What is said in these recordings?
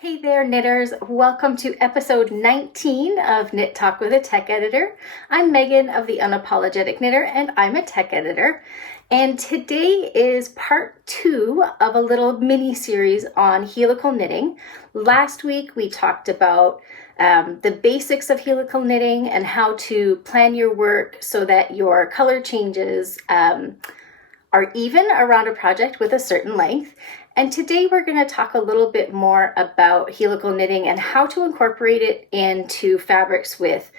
Hey there, knitters. Welcome to episode 19 of Knit Talk with a Tech Editor. I'm Megan of the Unapologetic Knitter, and I'm a tech editor. And today is part 2 of a little mini series on helical knitting. Last week we talked about the basics of helical knitting and how to plan your work so that your color changes are even around a project with a certain length. And today we're going to talk a little bit more about helical knitting and how to incorporate it into fabrics with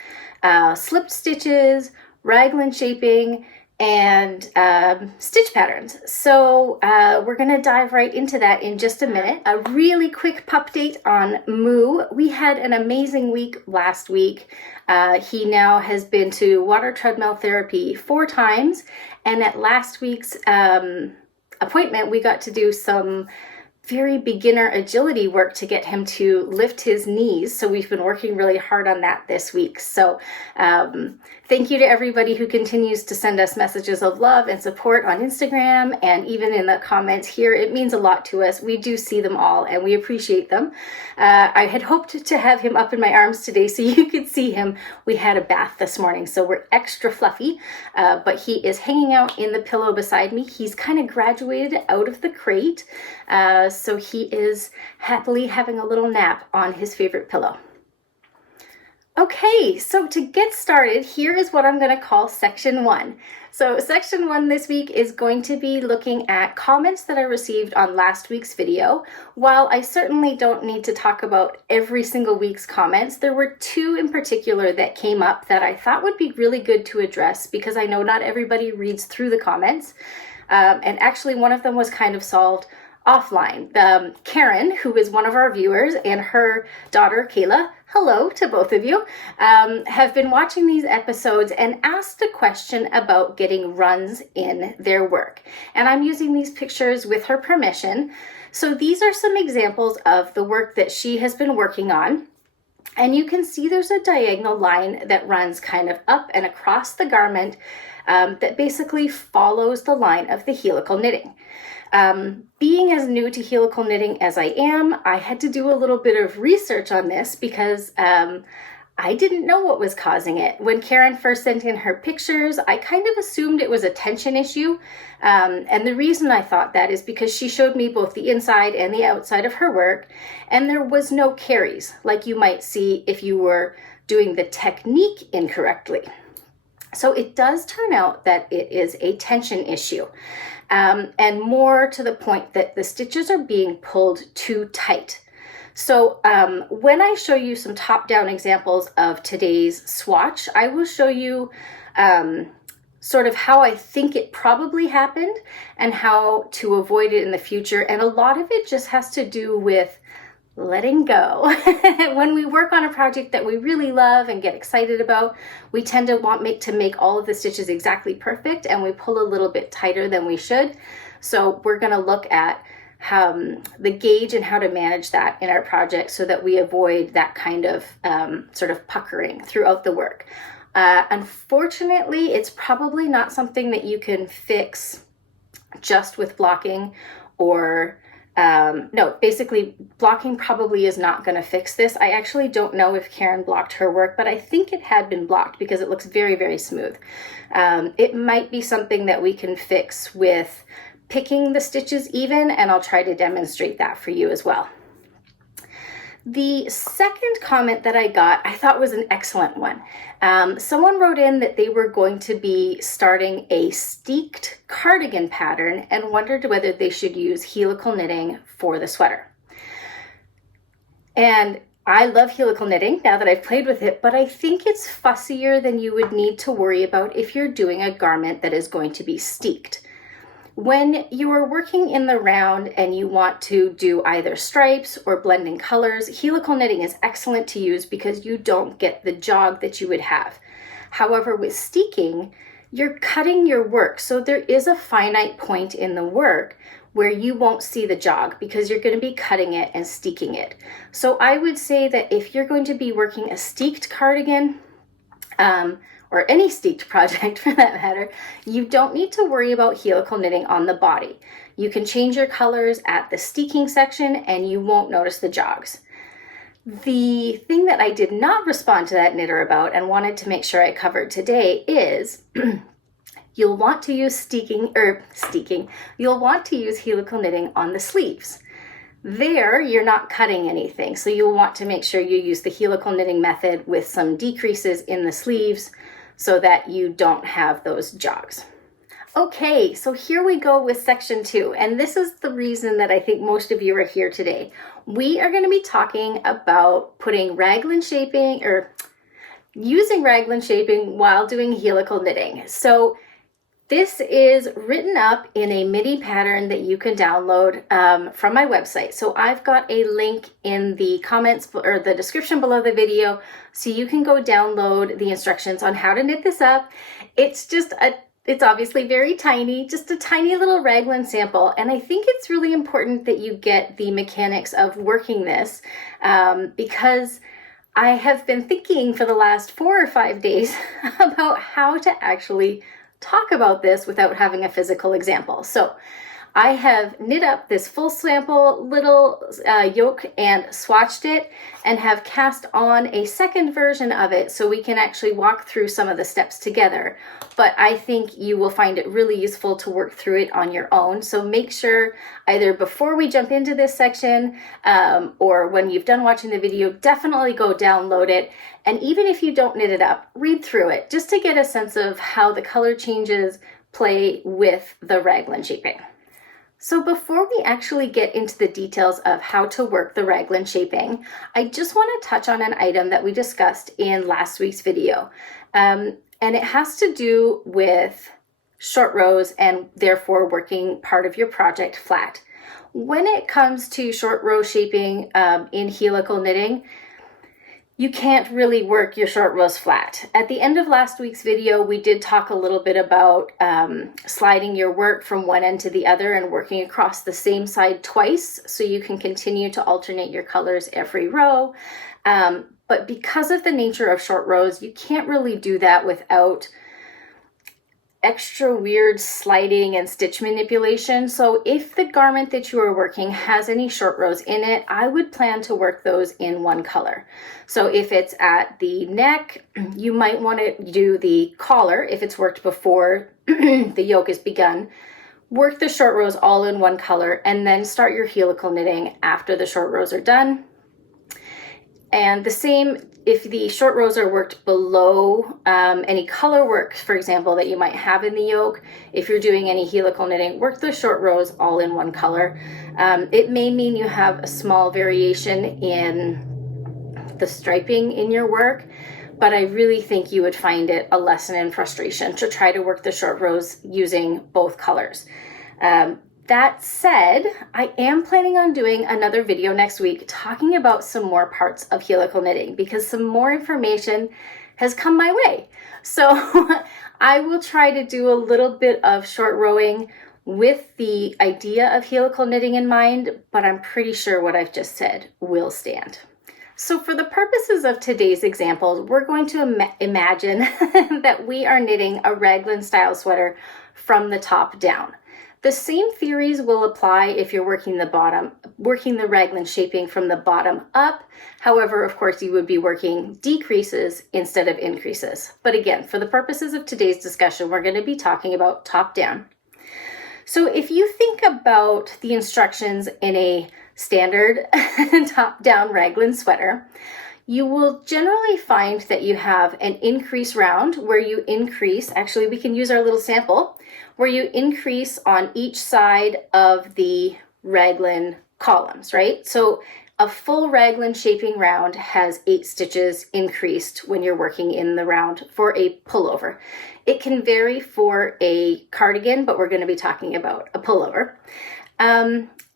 slipped stitches, raglan shaping, and stitch patterns. So we're going to dive right into that in just a minute. A really quick update on Moo. We had an amazing week last week. He now has been to water treadmill therapy 4 times, and at last week's appointment, we got to do some very beginner agility work to get him to lift his knees. So we've been working really hard on that this week. So thank you to everybody who continues to send us messages of love and support on Instagram and even in the comments here. It means a lot to us. We do see them all and we appreciate them. I had hoped to have him up in my arms today so you could see him. We had a bath this morning, so we're extra fluffy, but he is hanging out in the pillow beside me. He's kind of graduated out of the crate. So he is happily having a little nap on his favorite pillow. Okay, so to get started, here is what I'm going to call section 1. So section 1 this week is going to be looking at comments that I received on last week's video. While I certainly don't need to talk about every single week's comments, there were 2 in particular that came up that I thought would be really good to address because I know not everybody reads through the comments. And actually one of them was kind of solved offline. Karen, who is one of our viewers, and her daughter Kayla, hello to both of you, have been watching these episodes and asked a question about getting runs in their work. And I'm using these pictures with her permission. So these are some examples of the work that she has been working on. And you can see there's a diagonal line that runs kind of up and across the garment that basically follows the line of the helical knitting. Being as new to helical knitting as I am, I had to do a little bit of research on this because I didn't know what was causing it. When Karen first sent in her pictures, I kind of assumed it was a tension issue. And the reason I thought that is because she showed me both the inside and the outside of her work, and there was no carries like you might see if you were doing the technique incorrectly. So it does turn out that it is a tension issue. And more to the point that the stitches are being pulled too tight. So when I show you some top-down examples of today's swatch, I will show you sort of how I think it probably happened and how to avoid it in the future. And a lot of it just has to do with letting go. When we work on a project that we really love and get excited about, we tend to want to make all of the stitches exactly perfect, and we pull a little bit tighter than we should. So we're going to look at the gauge and how to manage that in our project so that we avoid that kind of sort of puckering throughout the work. Unfortunately, it's probably not something that you can fix just with blocking or no, basically blocking probably is not going to fix this. I actually don't know if Karen blocked her work, but I think it had been blocked because it looks very, very smooth. It might be something that we can fix with picking the stitches even, and I'll try to demonstrate that for you as well. The second comment that I got, I thought was an excellent one. Someone wrote in that they were going to be starting a steeked cardigan pattern and wondered whether they should use helical knitting for the sweater. And I love helical knitting now that I've played with it, but I think it's fussier than you would need to worry about if you're doing a garment that is going to be steeked. When you are working in the round and you want to do either stripes or blending colors, helical knitting is excellent to use because you don't get the jog that you would have. However, with steeking, you're cutting your work, so there is a finite point in the work where you won't see the jog because you're going to be cutting it and steeking it. So I would say that if you're going to be working a steeked cardigan, or any steeked project for that matter, you don't need to worry about helical knitting on the body. You can change your colors at the steeking section and you won't notice the jogs. The thing that I did not respond to that knitter about and wanted to make sure I covered today is you'll want to use you'll want to use helical knitting on the sleeves. There, you're not cutting anything, so you'll want to make sure you use the helical knitting method with some decreases in the sleeves so that you don't have those jogs. Okay, so here we go with section 2, and this is the reason that I think most of you are here today. We are going to be talking about putting raglan shaping or using raglan shaping while doing helical knitting. So this is written up in a MIDI pattern that you can download from my website. So I've got a link in the comments or the description below the video, so you can go download the instructions on how to knit this up. It's obviously very tiny, just a tiny little raglan sample. And I think it's really important that you get the mechanics of working this because I have been thinking for the last 4 or 5 days about how to actually talk about this without having a physical example. So I have knit up this full sample little yoke and swatched it and have cast on a second version of it so we can actually walk through some of the steps together. But I think you will find it really useful to work through it on your own. So make sure either before we jump into this section or when you've done watching the video, definitely go download it. And even if you don't knit it up, read through it just to get a sense of how the color changes play with the raglan shaping. So before we actually get into the details of how to work the raglan shaping, I just want to touch on an item that we discussed in last week's video. And it has to do with short rows and therefore working part of your project flat. When it comes to short row shaping in helical knitting, you can't really work your short rows flat. At the end of last week's video, we did talk a little bit about sliding your work from one end to the other and working across the same side twice so you can continue to alternate your colors every row. But because of the nature of short rows, you can't really do that without extra weird sliding and stitch manipulation. So if the garment that you are working has any short rows in it, I would plan to work those in one color. So if it's at the neck, you might want to do the collar if it's worked before the yoke is begun. Work the short rows all in one color and then start your helical knitting after the short rows are done. And the same if the short rows are worked below any color work, for example, that you might have in the yoke. If you're doing any helical knitting, work the short rows all in one color. It may mean you have a small variation in the striping in your work, but I really think you would find it a lesson in frustration to try to work the short rows using both colors. That said, I am planning on doing another video next week talking about some more parts of helical knitting because some more information has come my way. So I will try to do a little bit of short rowing with the idea of helical knitting in mind, but I'm pretty sure what I've just said will stand. So for the purposes of today's examples, we're going to imagine that we are knitting a raglan style sweater from the top down. The same theories will apply if you're working the raglan shaping from the bottom up. However, of course, you would be working decreases instead of increases. But again, for the purposes of today's discussion, we're going to be talking about top down. So if you think about the instructions in a standard top down raglan sweater, you will generally find that you have an increase round where you increase, actually we can use our little sample, where you increase on each side of the raglan columns, right? So a full raglan shaping round has 8 stitches increased when you're working in the round for a pullover. It can vary for a cardigan, but we're going to be talking about a pullover.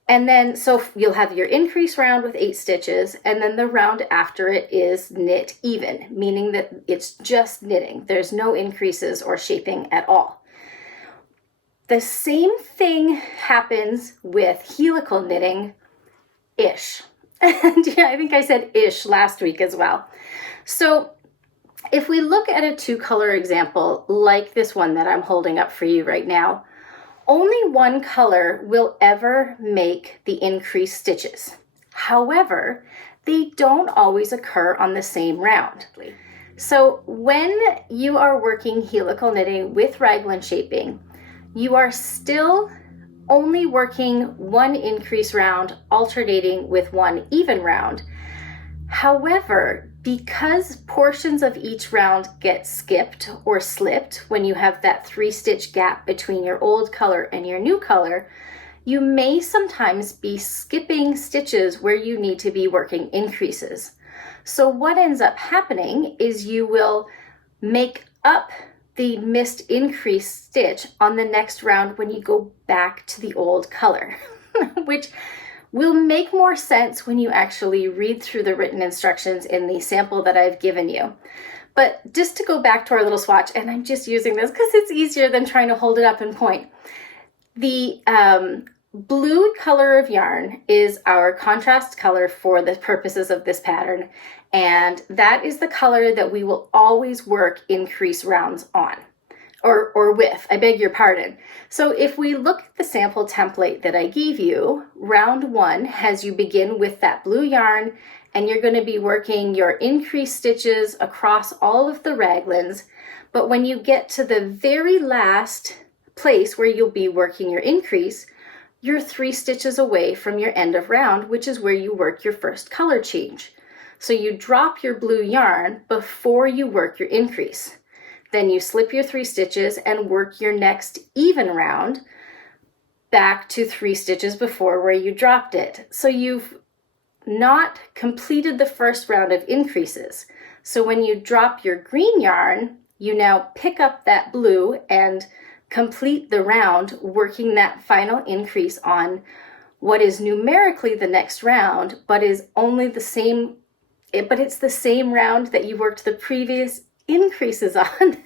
And then, so you'll have your increase round with 8 stitches, and then the round after it is knit even, meaning that it's just knitting. There's no increases or shaping at all. The same thing happens with helical knitting-ish. And yeah, I think I said ish last week as well. So if we look at a 2-color example like this one that I'm holding up for you right now, only one color will ever make the increased stitches. However, they don't always occur on the same round. So when you are working helical knitting with raglan shaping, you are still only working one increase round alternating with one even round. However, because portions of each round get skipped or slipped when you have that 3-stitch gap between your old color and your new color, you may sometimes be skipping stitches where you need to be working increases. So what ends up happening is you will make up the missed increase stitch on the next round when you go back to the old color, which will make more sense when you actually read through the written instructions in the sample that I've given you. But just to go back to our little swatch, and I'm just using this because it's easier than trying to hold it up and point. The blue color of yarn is our contrast color for the purposes of this pattern, and that is the color that we will always work increase rounds on, or with, I beg your pardon. So if we look at the sample template that I gave you, round 1 has you begin with that blue yarn, and you're going to be working your increase stitches across all of the raglans, but when you get to the very last place where you'll be working your increase, you're 3 stitches away from your end of round, which is where you work your first color change. So you drop your blue yarn before you work your increase. Then you slip your 3 stitches and work your next even round back to 3 stitches before where you dropped it. So you've not completed the first round of increases. So when you drop your green yarn, you now pick up that blue and complete the round working that final increase on what is numerically the next round, but is only the same, but it's the same round that you worked the previous increases on.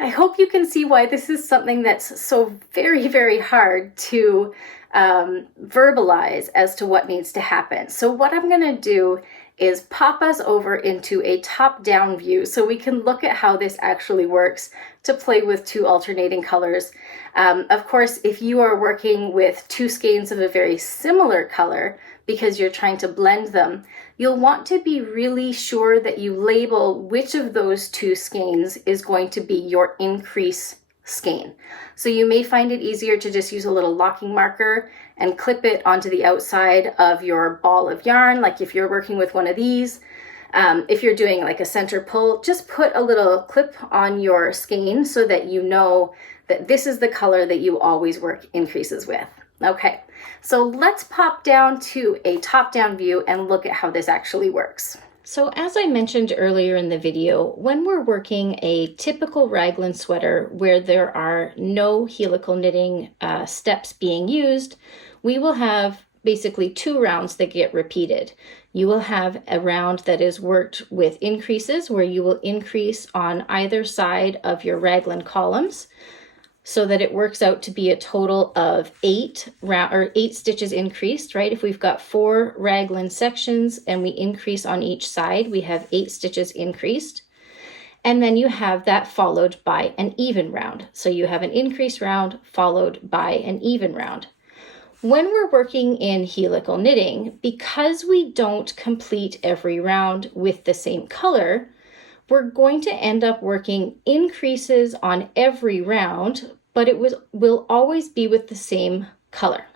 I hope you can see why this is something that's so very, very hard to verbalize as to what needs to happen. So what I'm going to do is pop us over into a top-down view so we can look at how this actually works to play with 2 alternating colors. Of course, if you are working with 2 skeins of a very similar color because you're trying to blend them, you'll want to be really sure that you label which of those 2 skeins is going to be your increase skein. So you may find it easier to just use a little locking marker and clip it onto the outside of your ball of yarn, like if you're working with one of these. If you're doing like a center pull, just put a little clip on your skein so that you know that this is the color that you always work increases with. Okay, so let's pop down to a top-down view and look at how this actually works. So as I mentioned earlier in the video, when we're working a typical raglan sweater where there are no helical knitting steps being used, we will have basically 2 rounds that get repeated. You will have a round that is worked with increases where you will increase on either side of your raglan columns so that it works out to be a total of 8 stitches increased, right? If we've got 4 raglan sections and we increase on each side, we have 8 stitches increased. And then you have that followed by an even round. So you have an increase round followed by an even round. When we're working in helical knitting, because we don't complete every round with the same color, we're going to end up working increases on every round, but it will always be with the same color.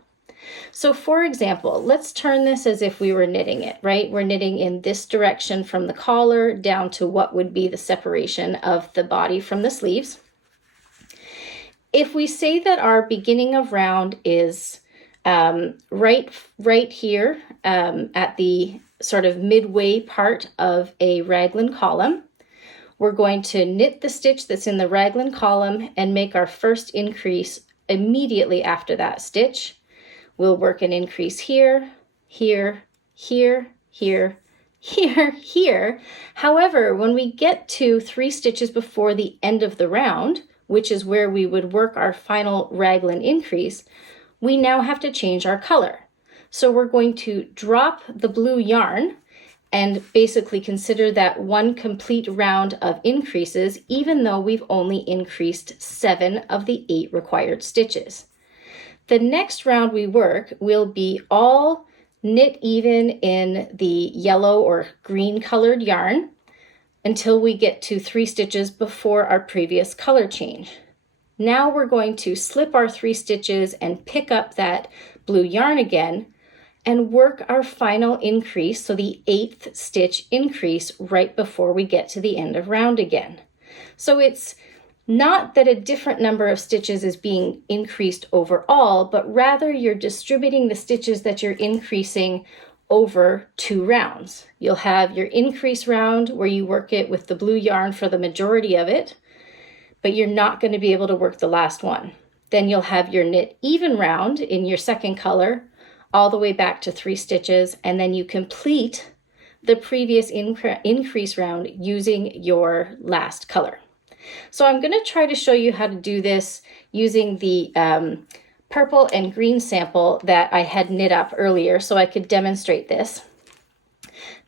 So for example, let's turn this as if we were knitting it, right? We're knitting in this direction from the collar down to what would be the separation of the body from the sleeves. If we say that our beginning of round is right here at the sort of midway part of a raglan column, we're going to knit the stitch that's in the raglan column and make our first increase immediately after that stitch. We'll work an increase here, here, here, here, here, here. However, when we get to 3 stitches before the end of the round, which is where we would work our final raglan increase, we now have to change our color. So we're going to drop the blue yarn and basically consider that one complete round of increases, even though we've only increased 7 of the 8 required stitches. The next round we work will be all knit even in the yellow or green colored yarn until we get to 3 stitches before our previous color change. Now we're going to slip our 3 stitches and pick up that blue yarn again and work our final increase, so the 8th stitch increase right before we get to the end of round again. So it's not that a different number of stitches is being increased overall, but rather you're distributing the stitches that you're increasing over 2 rounds. You'll have your increase round where you work it with the blue yarn for the majority of it, but you're not going to be able to work the last one. Then you'll have your knit even round in your second color, all the way back to 3 stitches, and then you complete the previous increase round using your last color. So I'm going to try to show you how to do this using the purple and green sample that I had knit up earlier so I could demonstrate this.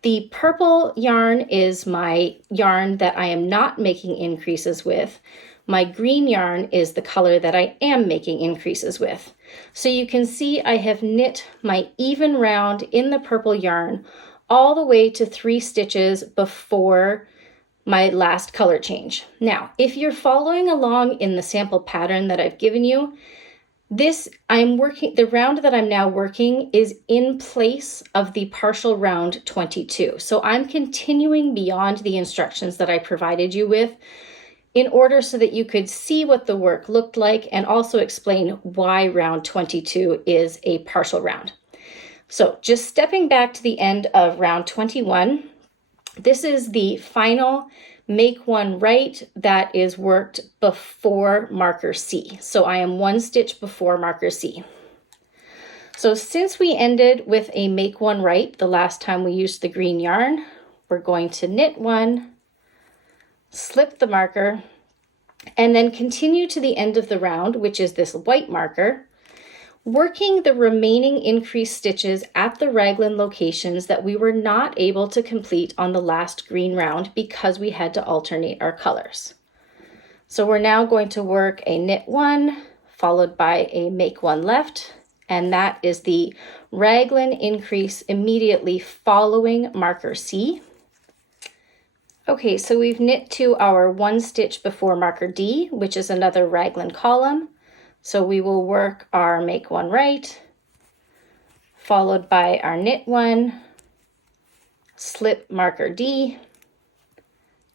The purple yarn is my yarn that I am not making increases with. My green yarn is the color that I am making increases with. So you can see I have knit my even round in the purple yarn all the way to 3 stitches before my last color change. Now, if you're following along in the sample pattern that I've given you, the round that I'm now working is in place of the partial round 22. So I'm continuing beyond the instructions that I provided you with in order so that you could see what the work looked like and also explain why round 22 is a partial round. So just stepping back to the end of round 21, this is the final make one right that is worked before marker C. So I am 1 stitch before marker C. So since we ended with a make one right the last time we used the green yarn, we're going to knit 1, slip the marker, and then continue to the end of the round, which is this white marker, working the remaining increased stitches at the raglan locations that we were not able to complete on the last green round because we had to alternate our colors. So we're now going to work a knit 1 followed by a make 1 left, and that is the raglan increase immediately following marker C. Okay, so we've knit to our 1 stitch before marker D, which is another raglan column. So we will work our make 1 right, followed by our knit 1, slip marker D,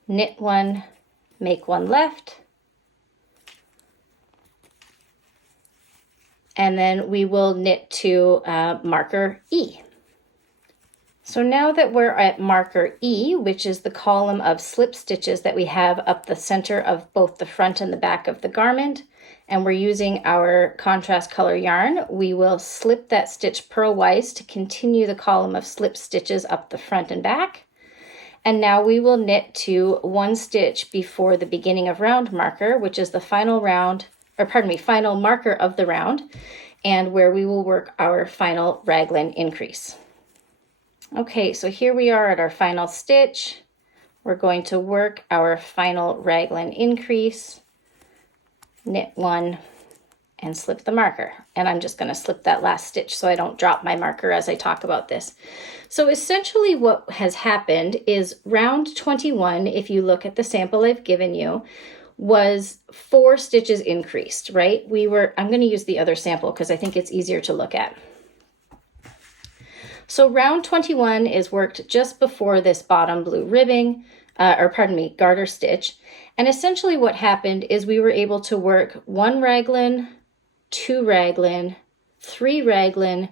knit 1, make 1 left, and then we will knit to marker E. So now that we're at marker E, which is the column of slip stitches that we have up the center of both the front and the back of the garment, and we're using our contrast color yarn, we will slip that stitch purlwise to continue the column of slip stitches up the front and back. And now we will knit to 1 stitch before the beginning of round marker, which is the final marker of the round, and where we will work our final raglan increase. Okay, so here we are at our final stitch. We're going to work our final raglan increase, knit 1, and slip the marker. And I'm just going to slip that last stitch so I don't drop my marker as I talk about this. So essentially what has happened is round 21, if you look at the sample I've given you, was 4 stitches increased, right? I'm going to use the other sample because I think it's easier to look at. So round 21 is worked just before this bottom blue ribbing, garter stitch. And essentially what happened is we were able to work 1 raglan, 2 raglan, 3 raglan,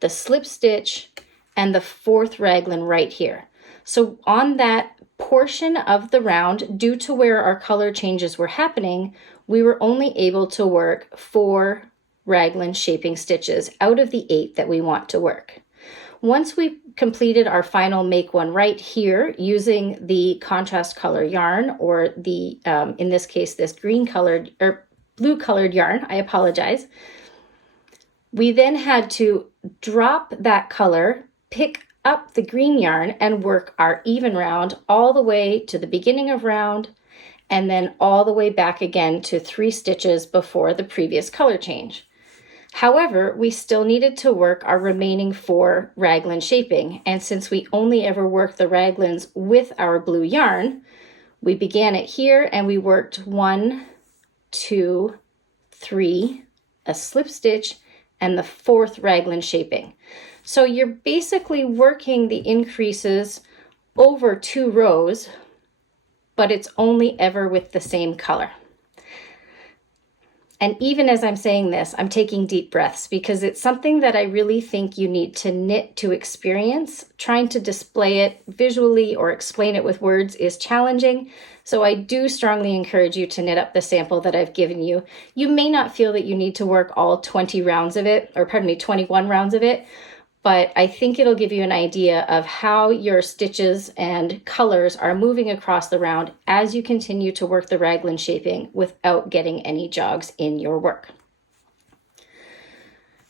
the slip stitch, and the 4th raglan right here. So on that portion of the round, due to where our color changes were happening, we were only able to work 4 raglan shaping stitches out of the 8 that we want to work. Once we completed our final make 1 right here using the contrast color yarn, or the, in this case, this green colored or blue colored yarn, I apologize. We then had to drop that color, pick up the green yarn and work our even round all the way to the beginning of round, and then all the way back again to 3 stitches before the previous color change. However, we still needed to work our remaining 4 raglan shaping, and since we only ever worked the raglans with our blue yarn, we began it here and we worked 1, 2, 3, a slip stitch, and the 4th raglan shaping. So you're basically working the increases over 2 rows, but it's only ever with the same color. And even as I'm saying this, I'm taking deep breaths because it's something that I really think you need to knit to experience. Trying to display it visually or explain it with words is challenging. So I do strongly encourage you to knit up the sample that I've given you. You may not feel that you need to work all 20 rounds of it, or pardon me, 21 rounds of it, but I think it'll give you an idea of how your stitches and colors are moving across the round as you continue to work the raglan shaping without getting any jogs in your work.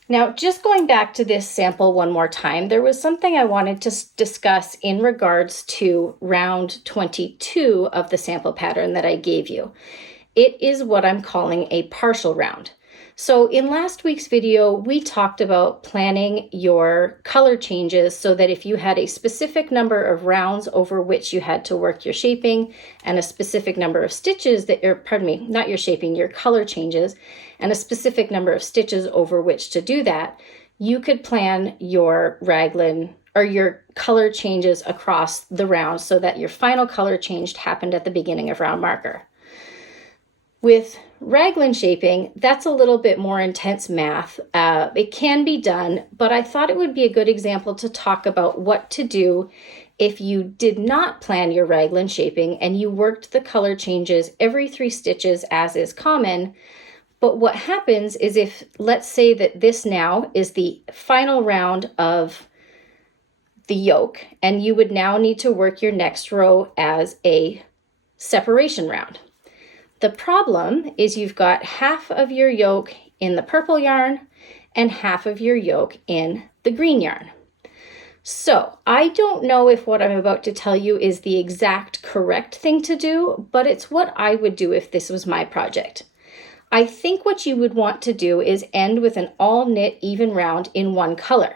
Now, just going back to this sample one more time, there was something I wanted to discuss in regards to round 22 of the sample pattern that I gave you. It is what I'm calling a partial round. So in last week's video, we talked about planning your color changes so that if you had a specific number of rounds over which you had to work your shaping and a specific number of stitches that not your shaping, your color changes, and a specific number of stitches over which to do that, you could plan your raglan or your color changes across the round so that your final color change happened at the beginning of round marker. With raglan shaping, that's a little bit more intense math. It can be done, but I thought it would be a good example to talk about what to do if you did not plan your raglan shaping and you worked the color changes every 3 stitches as is common. But what happens is if, let's say that this now is the final round of the yoke, and you would now need to work your next row as a separation round. The problem is you've got half of your yoke in the purple yarn and half of your yoke in the green yarn. So I don't know if what I'm about to tell you is the exact correct thing to do, but it's what I would do if this was my project. I think what you would want to do is end with an all knit even round in one color.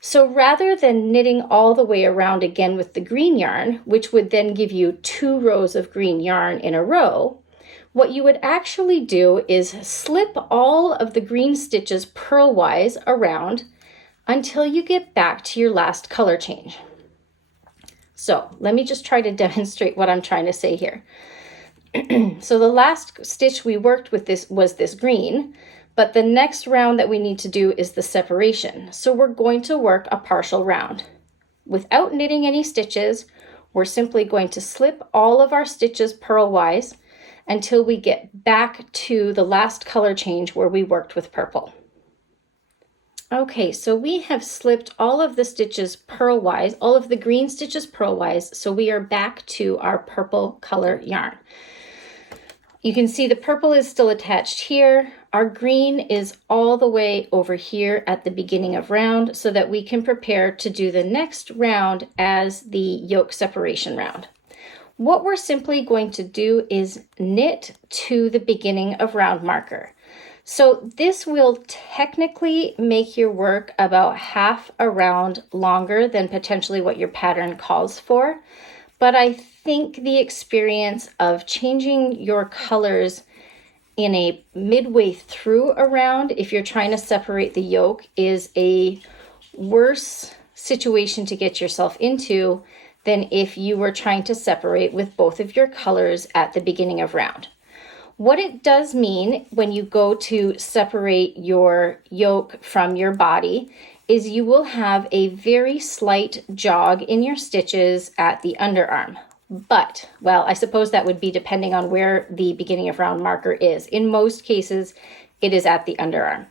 So rather than knitting all the way around again with the green yarn, which would then give you 2 rows of green yarn in a row, what you would actually do is slip all of the green stitches purlwise around until you get back to your last color change. So let me just try to demonstrate what I'm trying to say here. So the last stitch we worked with was this green, but the next round that we need to do is the separation. So we're going to work a partial round. Without knitting any stitches, we're simply going to slip all of our stitches purlwise until we get back to the last color change where we worked with purple. Okay, so we have slipped all of the stitches purlwise, all of the green stitches purlwise, so we are back to our purple color yarn. You can see the purple is still attached here. Our green is all the way over here at the beginning of round so that we can prepare to do the next round as the yoke separation round. What we're simply going to do is knit to the beginning of round marker. So this will technically make your work about half a round longer than potentially what your pattern calls for. But I think the experience of changing your colors in a midway through a round, if you're trying to separate the yoke, is a worse situation to get yourself into than if you were trying to separate with both of your colors at the beginning of round. What it does mean when you go to separate your yoke from your body is you will have a very slight jog in your stitches at the underarm. But, well, I suppose that would be depending on where the beginning of round marker is. In most cases, it is at the underarm.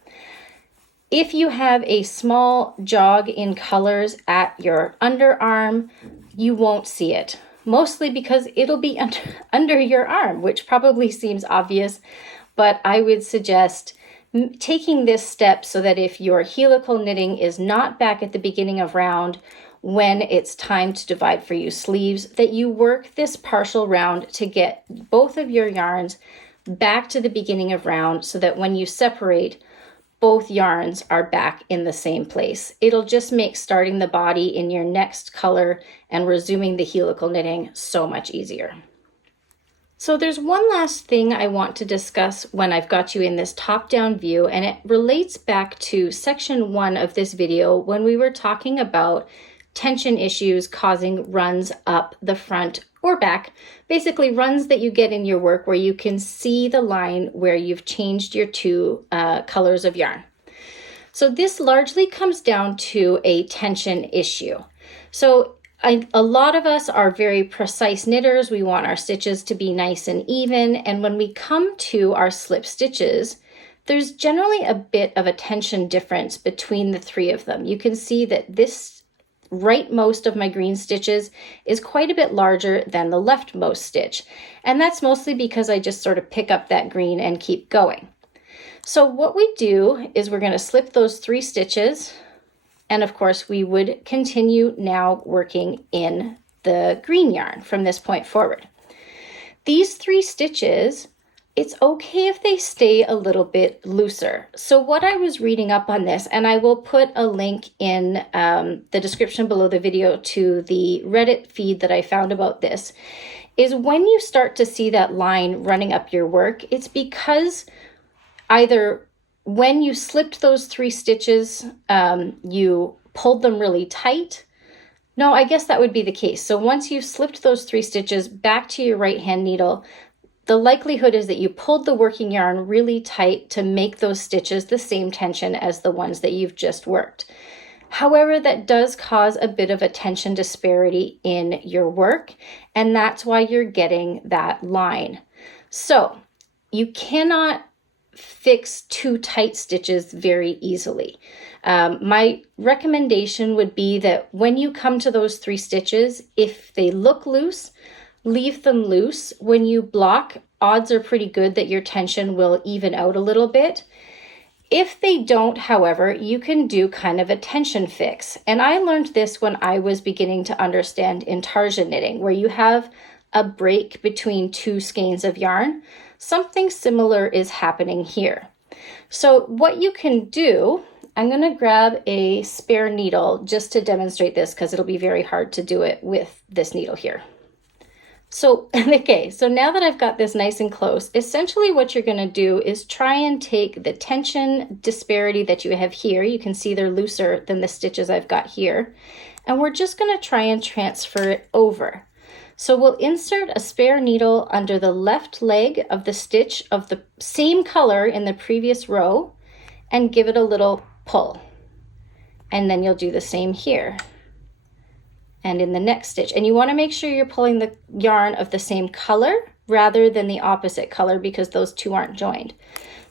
If you have a small jog in colors at your underarm, you won't see it. Mostly because it'll be under your arm, which probably seems obvious, but I would suggest taking this step so that if your helical knitting is not back at the beginning of round when it's time to divide for you sleeves, that you work this partial round to get both of your yarns back to the beginning of round so that when you separate, both yarns are back in the same place. It'll just make starting the body in your next color and resuming the helical knitting so much easier. So there's one last thing I want to discuss when I've got you in this top-down view, and it relates back to section 1 of this video when we were talking about tension issues causing runs up the front or back, basically runs that you get in your work where you can see the line where you've changed your two colors of yarn. So this largely comes down to a tension issue. So a lot of us are very precise knitters. We want our stitches to be nice and even. And when we come to our slip stitches, there's generally a bit of a tension difference between the three of them. You can see that this rightmost of my green stitches is quite a bit larger than the leftmost stitch. And that's mostly because I just sort of pick up that green and keep going. So what we do is we're going to slip those 3 stitches. And of course, we would continue now working in the green yarn from this point forward. These 3 stitches, it's okay if they stay a little bit looser. So what I was reading up on this, and I will put a link in the description below the video to the Reddit feed that I found about this, is when you start to see that line running up your work, it's because either when you slipped those 3 stitches, you pulled them really tight. No, I guess that would be the case. So once you've slipped those 3 stitches back to your right hand needle, the likelihood is that you pulled the working yarn really tight to make those stitches the same tension as the ones that you've just worked. However, that does cause a bit of a tension disparity in your work, and that's why you're getting that line. So you cannot fix too tight stitches very easily. My recommendation would be that when you come to those 3 stitches, if they look loose, leave them loose. When you block, odds are pretty good that your tension will even out a little bit. If they don't, however, you can do kind of a tension fix. And I learned this when I was beginning to understand intarsia knitting, where you have a break between 2 skeins of yarn. Something similar is happening here. So what you can do, I'm going to grab a spare needle just to demonstrate this because it'll be very hard to do it with this needle here. So, okay, so now that I've got this nice and close, essentially what you're going to do is try and take the tension disparity that you have here. You can see they're looser than the stitches I've got here. And we're just going to try and transfer it over. So we'll insert a spare needle under the left leg of the stitch of the same color in the previous row and give it a little pull. And then you'll do the same here and in the next stitch. And you want to make sure you're pulling the yarn of the same color rather than the opposite color because those 2 aren't joined.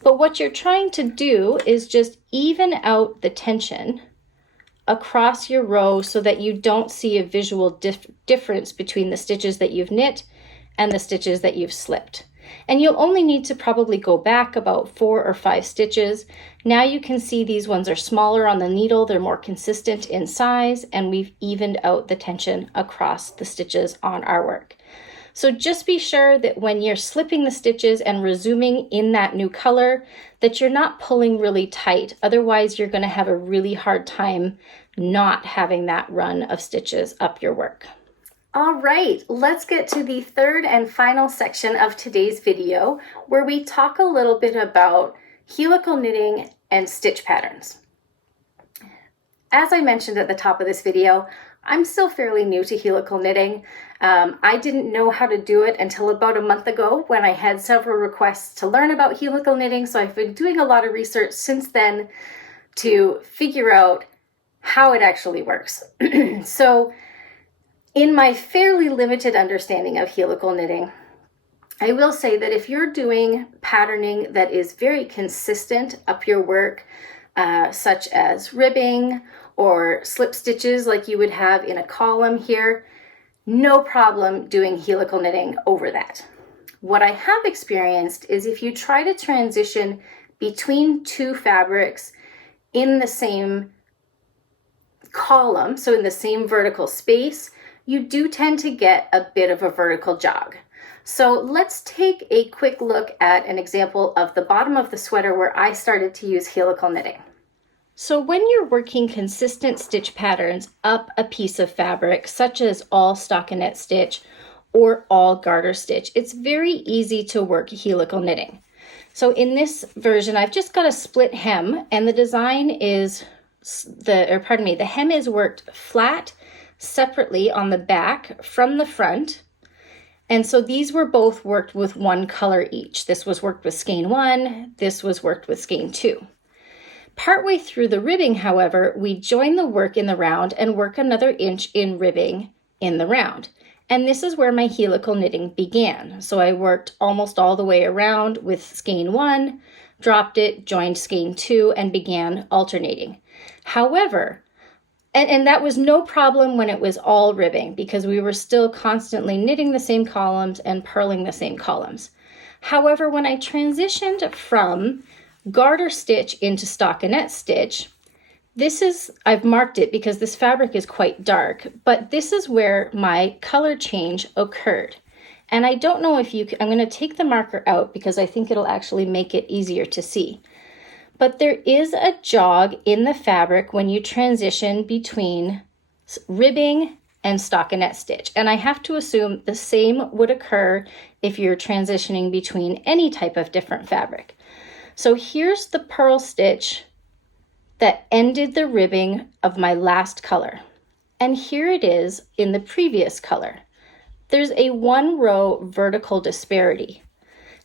But what you're trying to do is just even out the tension across your row so that you don't see a visual difference between the stitches that you've knit and the stitches that you've slipped. And you'll only need to probably go back about 4 or 5 stitches. Now you can see these ones are smaller on the needle, they're more consistent in size, and we've evened out the tension across the stitches on our work. So just be sure that when you're slipping the stitches and resuming in that new color, that you're not pulling really tight. Otherwise, you're going to have a really hard time not having that run of stitches up your work. All right, let's get to the 3rd and final section of today's video, where we talk a little bit about helical knitting and stitch patterns. As I mentioned at the top of this video, I'm still fairly new to helical knitting. I didn't know how to do it until about a month ago when I had several requests to learn about helical knitting, so I've been doing a lot of research since then to figure out how it actually works. So in my fairly limited understanding of helical knitting, I will say that if you're doing patterning that is very consistent up your work, such as ribbing or slip stitches like you would have in a column here, no problem doing helical knitting over that. What I have experienced is if you try to transition between 2 fabrics in the same column, so in the same vertical space, you do tend to get a bit of a vertical jog. So let's take a quick look at an example of the bottom of the sweater where I started to use helical knitting. So when you're working consistent stitch patterns up a piece of fabric, such as all stockinette stitch or all garter stitch, it's very easy to work helical knitting. So in this version, I've just got a split hem, and the design is the hem is worked flat separately on the back from the front. And so these were both worked with one color each. This was worked with skein 1, this was worked with skein 2. Partway through the ribbing, however, we join the work in the round and work another inch in ribbing in the round. And this is where my helical knitting began. So I worked almost all the way around with skein 1, dropped it, joined skein 2, and began alternating. However, and that was no problem when it was all ribbing, because we were still constantly knitting the same columns and purling the same columns. However, when I transitioned from garter stitch into stockinette stitch, I've marked it because this fabric is quite dark, but this is where my color change occurred. And I don't know if I'm going to take the marker out because I think it'll actually make it easier to see. But there is a jog in the fabric when you transition between ribbing and stockinette stitch. And I have to assume the same would occur if you're transitioning between any type of different fabric. So here's the purl stitch that ended the ribbing of my last color. And here it is in the previous color. There's a 1 row vertical disparity.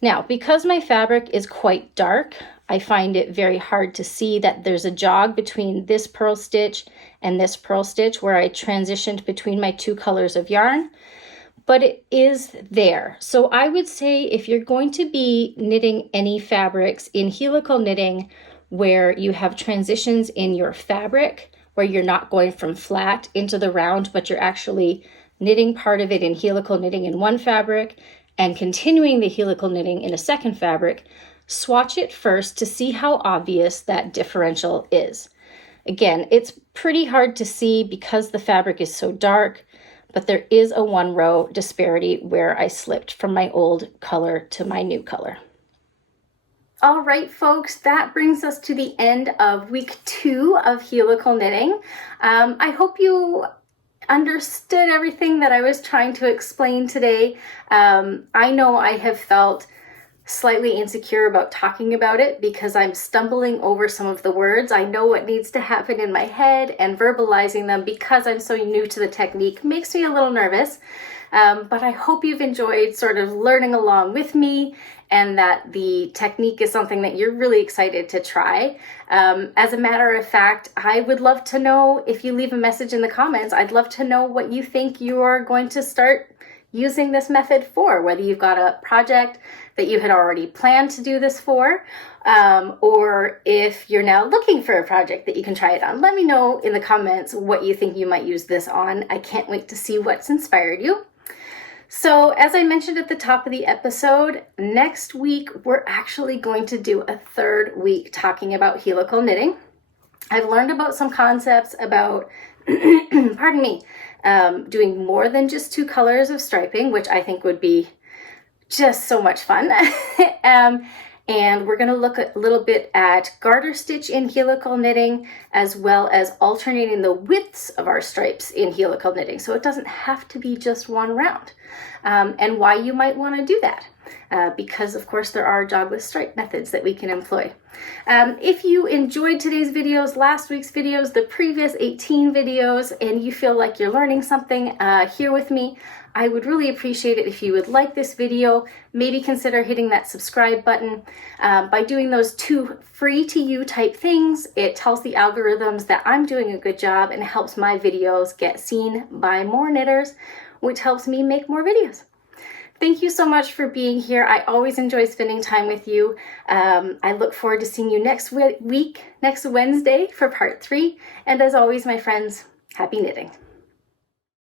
Now, because my fabric is quite dark, I find it very hard to see that there's a jog between this purl stitch and this purl stitch where I transitioned between my 2 colors of yarn, but it is there. So I would say if you're going to be knitting any fabrics in helical knitting where you have transitions in your fabric, where you're not going from flat into the round, but you're actually knitting part of it in helical knitting in one fabric and continuing the helical knitting in a second fabric, swatch it first to see how obvious that differential is. Again, it's pretty hard to see because the fabric is so dark, but there is a 1 row disparity where I slipped from my old color to my new color. All right, folks, that brings us to the end of week 2 of helical knitting. I hope you understood everything that I was trying to explain today. I know I have felt slightly insecure about talking about it because I'm stumbling over some of the words. I know what needs to happen in my head, and verbalizing them because I'm so new to the technique makes me a little nervous. But I hope you've enjoyed sort of learning along with me, and that the technique is something that you're really excited to try. As a matter of fact, I would love to know, if you leave a message in the comments, I'd love to know what you think you're going to start using this method for, whether you've got a project that you had already planned to do this for, or if you're now looking for a project that you can try it on. Let me know in the comments what you think you might use this on. I can't wait to see what's inspired you. So as I mentioned at the top of the episode, next week we're actually going to do a 3rd week talking about helical knitting. I've learned about some concepts about, pardon me, doing more than just 2 colors of striping, which I think would be just so much fun. And we're going to look a little bit at garter stitch in helical knitting, as well as alternating the widths of our stripes in helical knitting, so it doesn't have to be just one round, and why you might want to do that. Because of course there are jogless stripe methods that we can employ. If you enjoyed today's videos, last week's videos, the previous 18 videos, and you feel like you're learning something here with me, I would really appreciate it if you would like this video, maybe consider hitting that subscribe button. By doing those 2 free to you type things, it tells the algorithms that I'm doing a good job and helps my videos get seen by more knitters, which helps me make more videos. Thank you so much for being here. I always enjoy spending time with you. I look forward to seeing you next week, next Wednesday for part 3. And as always, my friends, happy knitting.